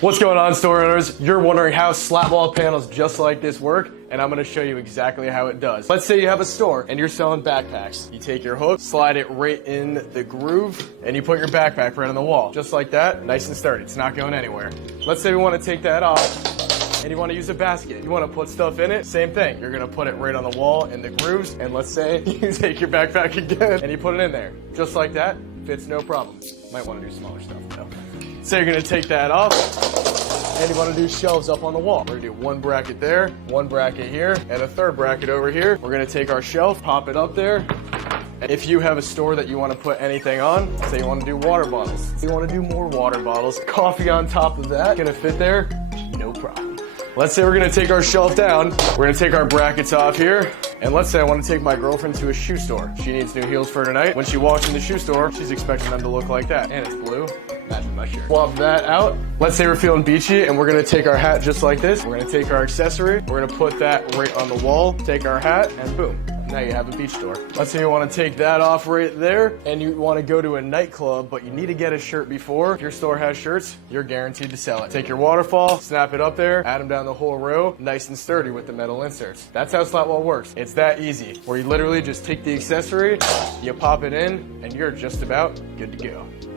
What's going on, store owners? You're wondering how slat wall panels just like this work, and I'm gonna show you exactly how it does. Let's say you have a store and you're selling backpacks. You take your hook, slide it right in the groove, and you put your backpack right on the wall. Just like that, nice and sturdy. It's not going anywhere. Let's say we wanna take that off, and you want to use a basket. You want to put stuff in it, same thing. You're going to put it right on the wall in the grooves, and let's say you take your backpack again and you put it in there. Just like that, fits no problem. Might want to do smaller stuff though. So you're going to take that off, and you want to do shelves up on the wall. We're going to do one bracket there, one bracket here, and a third bracket over here. We're going to take our shelf, pop it up there. If you have a store that you want to put anything on, say you want to do water bottles. You want to do more water bottles, coffee on top of that, going to fit there, no problem. Let's say we're gonna take our shelf down, we're gonna take our brackets off here, and let's say I wanna take my girlfriend to a shoe store. She needs new heels for tonight. When she walks in the shoe store, she's expecting them to look like that. And it's blue, matching my shirt. Swap that out. Let's say we're feeling beachy and we're gonna take our hat just like this. We're gonna take our accessory, we're gonna put that right on the wall, take our hat, and boom. Now you have a beach store. Let's say you want to take that off right there and you want to go to a nightclub, but you need to get a shirt before. If your store has shirts, you're guaranteed to sell it. Take your waterfall, snap it up there, add them down the whole row, nice and sturdy with the metal inserts. That's how Slatwall works. It's that easy, where you literally just take the accessory, you pop it in, and you're just about good to go.